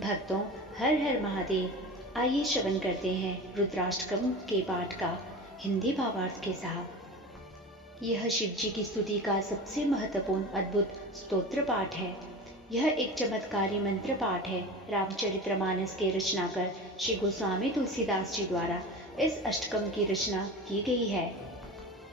भक्तों, हर हर महादेव। आइए श्रवण करते हैं रुद्राष्टकम के पाठ का हिंदी भावार्थ के साथ। यह शिव जी की स्तुति का सबसे महत्वपूर्ण अद्भुत स्तोत्र पाठ है। यह एक चमत्कारी मंत्र पाठ है। रामचरितमानस के रचनाकार श्री गोस्वामी तुलसीदास जी द्वारा इस अष्टकम की रचना की गई है।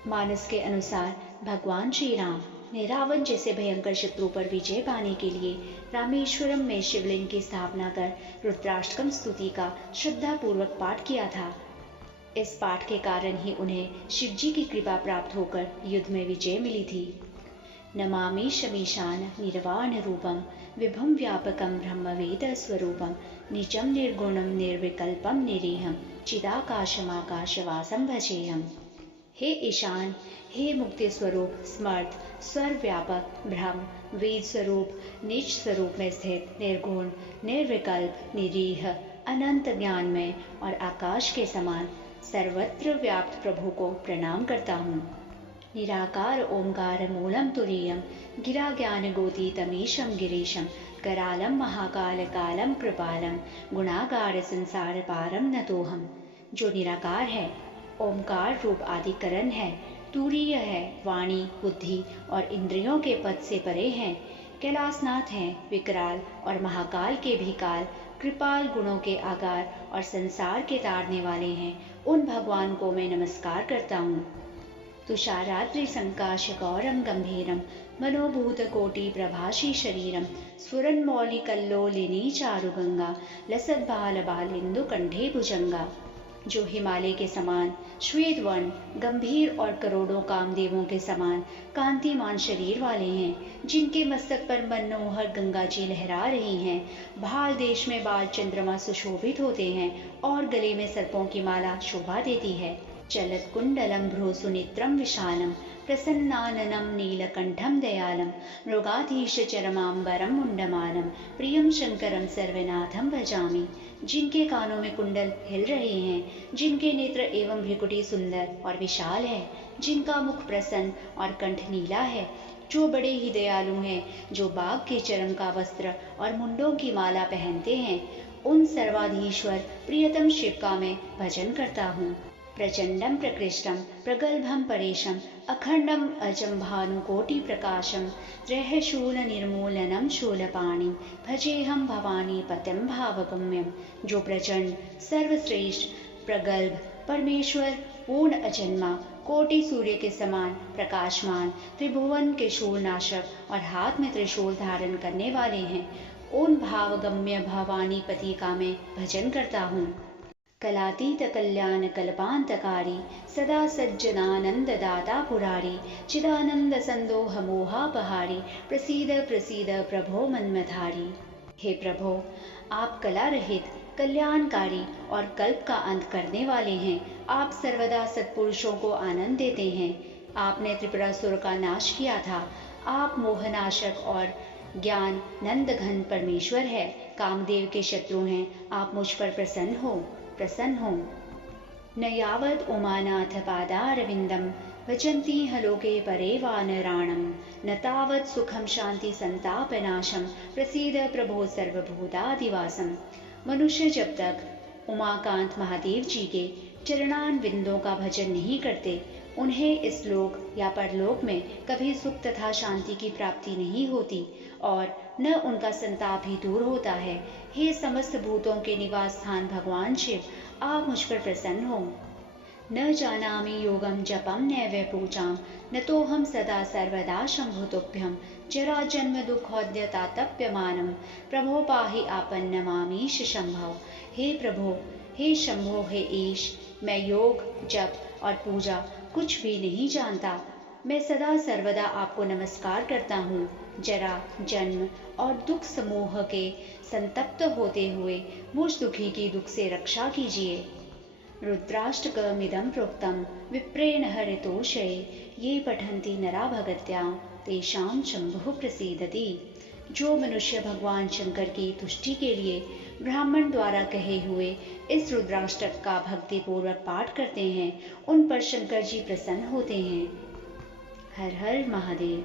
मानस के अनुसार भगवान श्री राम ने रावण जैसे भयंकर शत्रु पर विजय पाने के लिए रामेश्वरम में शिवलिंग की स्थापना कर रुद्राष्टकम स्तुति का श्रद्धापूर्वक पाठ किया था। इस पाठ के कारण ही उन्हें शिव जी की कृपा प्राप्त होकर युद्ध में विजय मिली थी। नमामि शमीशान निर्वाण रूपम विभुम व्यापकम ब्रह्मवेद स्वरूपम निजम निर्गुणम निर्विकल्पम निरीहम चिदाकाशमाकाशवासम भजेहम। हे ईशान, हे मुक्ति स्वरूप, समर्थ, सर्वव्यापक, ब्रह्म वेद स्वरूप, निज स्वरूप में स्थित, निर्गुण, निर्विकल्प, निरीह, अनंत ज्ञान में और आकाश के समान सर्वत्र व्याप्त प्रभु को प्रणाम करता हूँ। निराकार ओंकार मूलम तुरीयम गिरा ज्ञान गोती तमीशम गिरीशम करालम महाकाल कालम कृपालम गुणागार संसार पारम नतोहम। जो निराकार है, ओंकार रूप आदिकरण है, तुरीय है, वाणी, बुद्धि और इंद्रियों के पद से परे हैं, कैलाशनाथ हैं, विकराल और महाकाल के भी काल, कृपाल, गुणों के आगार और संसार के तारने वाले हैं, उन भगवान को मैं नमस्कार करता हूँ। तुषाराद्रि संकाश गौरम गंभीरम मनोभूत कोटि प्रभाषी शरीरम स्फुरन्मौलि कल्लोलिनी चारुगंगा लसत बाल बालिंदु कंठे भुजंगा। जो हिमालय के समान श्वेत वर्ण, गंभीर और करोड़ों कामदेवों के समान कांतिमान शरीर वाले हैं, जिनके मस्तक पर मनोहर गंगा जी लहरा रही हैं, भाल देश में बाल चंद्रमा सुशोभित होते हैं और गले में सर्पों की माला शोभा देती है। चलत कुंडलम भ्रू सुनेत्रम विशालम प्रसन्नाननम नीलकंठम दयालम मृगाधीश चरमांबरम मुंडमालम प्रियम शंकरम सर्वनाथम भजामि। जिनके कानों में कुंडल हिल रहे हैं, जिनके नेत्र एवं भ्रिकुटी सुंदर और विशाल है, जिनका मुख प्रसन्न और कंठ नीला है, जो बड़े ही दयालु हैं, जो बाघ के चरम का वस्त्र और मुंडों की माला पहनते हैं, उन सर्वाधीश्वर प्रियतम शिव का मैं भजन करता हूँ। प्रचंडम प्रकृष्टम प्रगल्भम परेशम अखंडम अजम भानुकोटि प्रकाशम त्रयशूल निर्मूलनम शूलपाणि भजेहम भवानी पतिम भावगम्यम। जो प्रचंड, सर्वश्रेष्ठ, प्रगल्भ, परमेश्वर, पूर्ण अजन्मा, कोटि सूर्य के समान प्रकाशमान, त्रिभुवन के शूलनाशक और हाथ में त्रिशूल धारण करने वाले हैं, उन भावगम्य भवानी पति का मैं भजन करता हूँ। कलातीत कल्याण कल्पांतकारी सदा सज्जनानंद दाता पुरारी चिदानंद संदोह मोहापहारी प्रसीद प्रसीद प्रभो मन्मधारी। हे प्रभो, आप कला रहित, कल्याणकारी और कल्प का अंत करने वाले हैं। आप सर्वदा सत्पुरुषों को आनंद देते हैं। आपने त्रिपुरासुर का नाश किया था। आप मोहनाशक और ज्ञान नंद घन परमेश्वर है, कामदेव के शत्रु हैं। आप मुझ पर प्रसन्न हो। न यावत् उमानाथ पादारविंदम भजन्ति हलोके परे वानराणम न तावत् सुखम शांति संतापनाशम प्रसीद प्रभो सर्वभूतादिवासम। मनुष्य जब तक उमाकांत महादेव जी के चरणान विंदों का भजन नहीं करते, उन्हें इस लोक या परलोक में कभी सुख तथा शांति की प्राप्ति नहीं होती और न उनका संताप ही दूर होता है। हे समस्त भूतों के निवास स्थान भगवान शिव, आप मुझ पर प्रसन्न हो। न जानामि योगम जपम नैव पूजाम न तो हम सदा सर्वदा शंभुतुभ्यम जरा जन्म दुखोद्य तातप्यमानम प्रभो पाहि आपन नमामीश शंभो। हे प्रभो, हे शंभो, हे ईश, मैं योग, जप और पूजा कुछ भी नहीं जानता। मैं सदा सर्वदा आपको नमस्कार करता हूँ। जरा, जन्म और दुख समूह के संतप्त होते हुए मुझ दुखी की दुख से रक्षा कीजिए। रुद्राष्टकमिदं प्रोक्तं विप्रेण हरितोषये ये पठन्ति नरा भगत्या तेषां शंभुः प्रसीदति। जो मनुष्य भगवान शंकर की तुष्टि के लिए ब्राह्मण द्वारा कहे हुए इस रुद्राष्टक का भक्तिपूर्वक पाठ करते हैं, उन पर शंकर जी प्रसन्न होते हैं। हर हर महादेव।